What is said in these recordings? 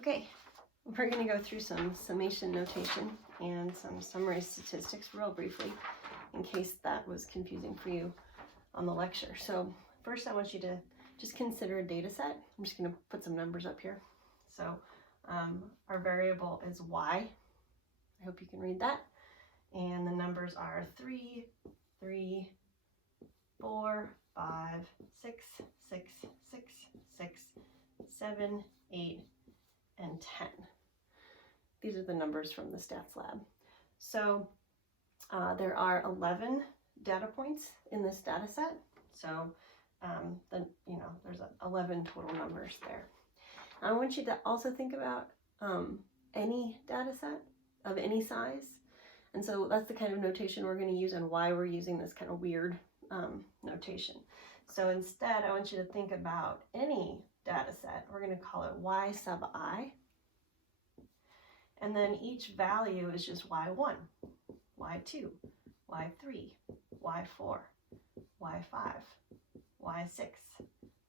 Okay, we're going to go through some summation notation and some summary statistics real briefly in case that was confusing for you on the lecture. So first I want you to just consider a data set. I'm just going to put some numbers up here. So our variable is y. I hope you can read that. And the numbers are 3, 3, 4, 5, 6, 6, 6, 6, 7, 8, and 10. These are the numbers from the stats lab. So there are 11 data points in this data set. So there's 11 total numbers there. I want you to also think about any data set of any size. And so that's the kind of notation we're going to use and why we're using this kind of weird notation. So instead, I want you to think about any data set. We're going to call it y sub I. And then each value is just y1, y2, y3, y4, y5, y6,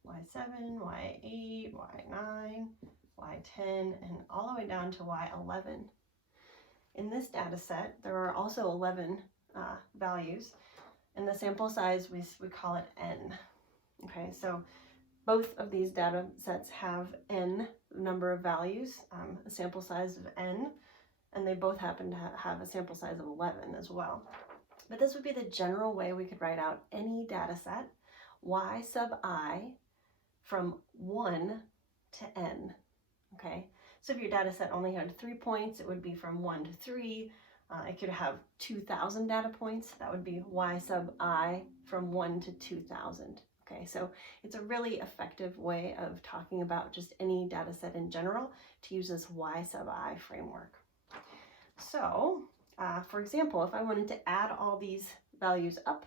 y7, y8, y9, y10, and all the way down to y11. In this data set, there are also 11 values, and the sample size, we call it n. Okay, so both of these data sets have n number of values, a sample size of n, and they both happen to have a sample size of 11 as well. But this would be the general way we could write out any data set, y sub I, from 1 to n. Okay, so if your data set only had 3 points, it would be from 1 to 3. It could have 2,000 data points. That would be y sub I from 1 to 2,000. Okay, so it's a really effective way of talking about just any data set in general to use this y sub I framework. So, for example, if I wanted to add all these values up,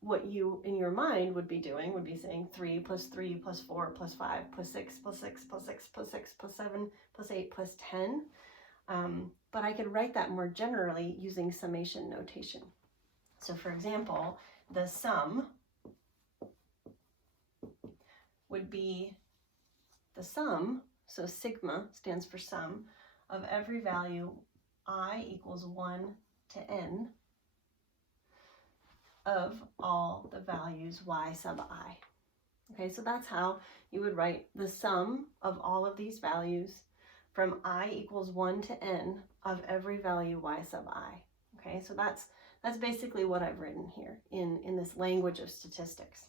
what you in your mind would be doing would be saying 3 plus 3 plus 4 plus 5 plus 6 plus 6 plus 6 plus 6 plus 7 plus 8 plus 10. But I could write that more generally using summation notation. So for example, the sum would be the sum, so sigma stands for sum, of every value I equals 1 to n of all the values y sub I. Okay, so that's how you would write the sum of all of these values from I equals 1 to n of every value y sub I. Okay, so that's basically what I've written here in this language of statistics.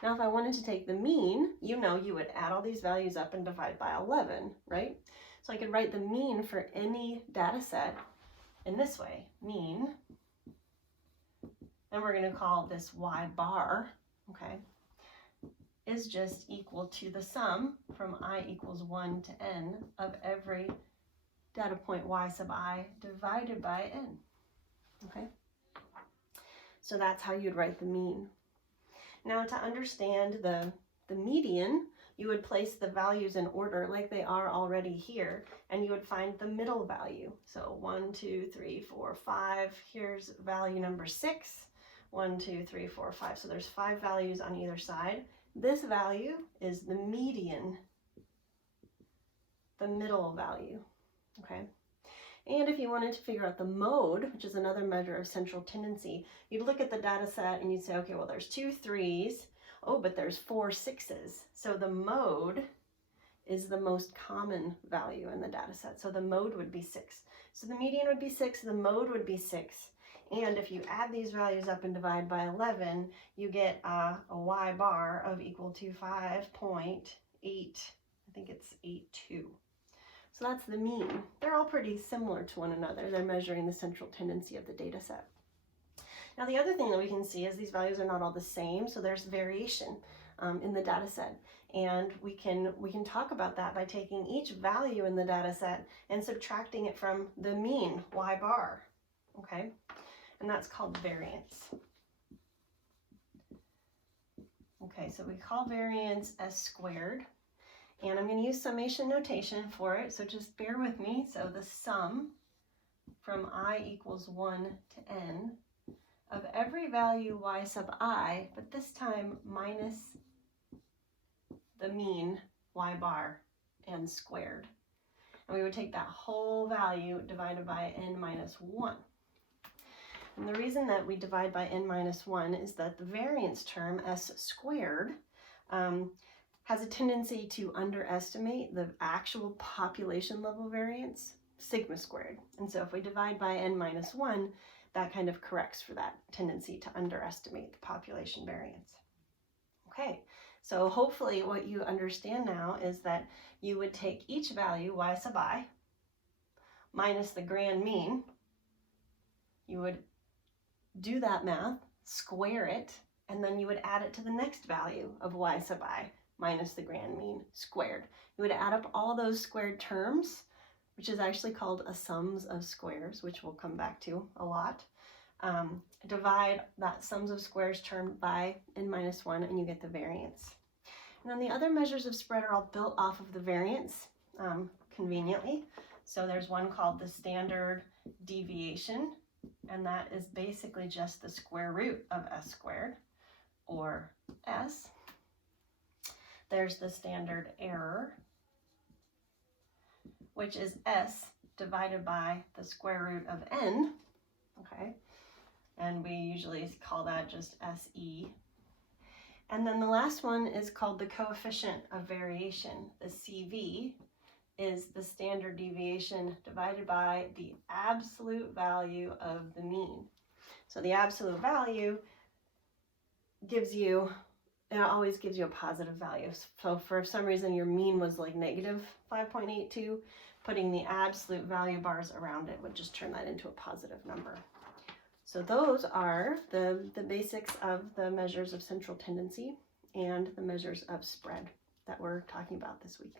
Now, if I wanted to take the mean, you would add all these values up and divide by 11, right? So I could write the mean for any data set in this way, mean, and we're going to call this y bar, okay, is just equal to the sum from I equals 1 to n of every data point y sub I divided by n, okay? So that's how you'd write the mean. Now, to understand the median, you would place the values in order like they are already here, and you would find the middle value. So 1, 2, 3, 4, 5. Here's value number 6. 1, 2, 3, 4, 5. So there's 5 values on either side. This value is the median, the middle value, okay? And if you wanted to figure out the mode, which is another measure of central tendency, you'd look at the data set and you'd say, okay, well, there's 2 3s. Oh, but there's 4 6s. So the mode is the most common value in the data set. So the mode would be 6. So the median would be 6, the mode would be 6. And if you add these values up and divide by 11, you get a y bar of equal to 5.8, I think it's 8.2. So that's the mean. They're all pretty similar to one another. They're measuring the central tendency of the data set. Now, the other thing that we can see is these values are not all the same, so there's variation in the data set. And we can talk about that by taking each value in the data set and subtracting it from the mean, y bar, okay? And that's called variance. Okay, so we call variance s squared. And I'm going to use summation notation for it, so just bear with me. So the sum from I equals 1 to n of every value y sub I, but this time minus the mean y bar and squared. And we would take that whole value divided by n minus 1. And the reason that we divide by n minus 1 is that the variance term, s squared, has a tendency to underestimate the actual population level variance, sigma squared. And so if we divide by n minus 1, that kind of corrects for that tendency to underestimate the population variance. Okay, so hopefully what you understand now is that you would take each value, y sub I, minus the grand mean. You would do that math, square it, and then you would add it to the next value of y sub I minus the grand mean squared. You would add up all those squared terms, which is actually called a sums of squares, which we'll come back to a lot. Divide that sums of squares term by n minus 1 and you get the variance. And then the other measures of spread are all built off of the variance conveniently. So there's one called the standard deviation, and that is basically just the square root of s squared, or s. There's the standard error, which is s divided by the square root of n, okay? And we usually call that just SE. And then the last one is called the coefficient of variation. The CV is the standard deviation divided by the absolute value of the mean. So the absolute value gives you, it always gives you a positive value. So for some reason your mean was like negative 5.82, putting the absolute value bars around it would just turn that into a positive number. So those are the basics of the measures of central tendency and the measures of spread that we're talking about this week.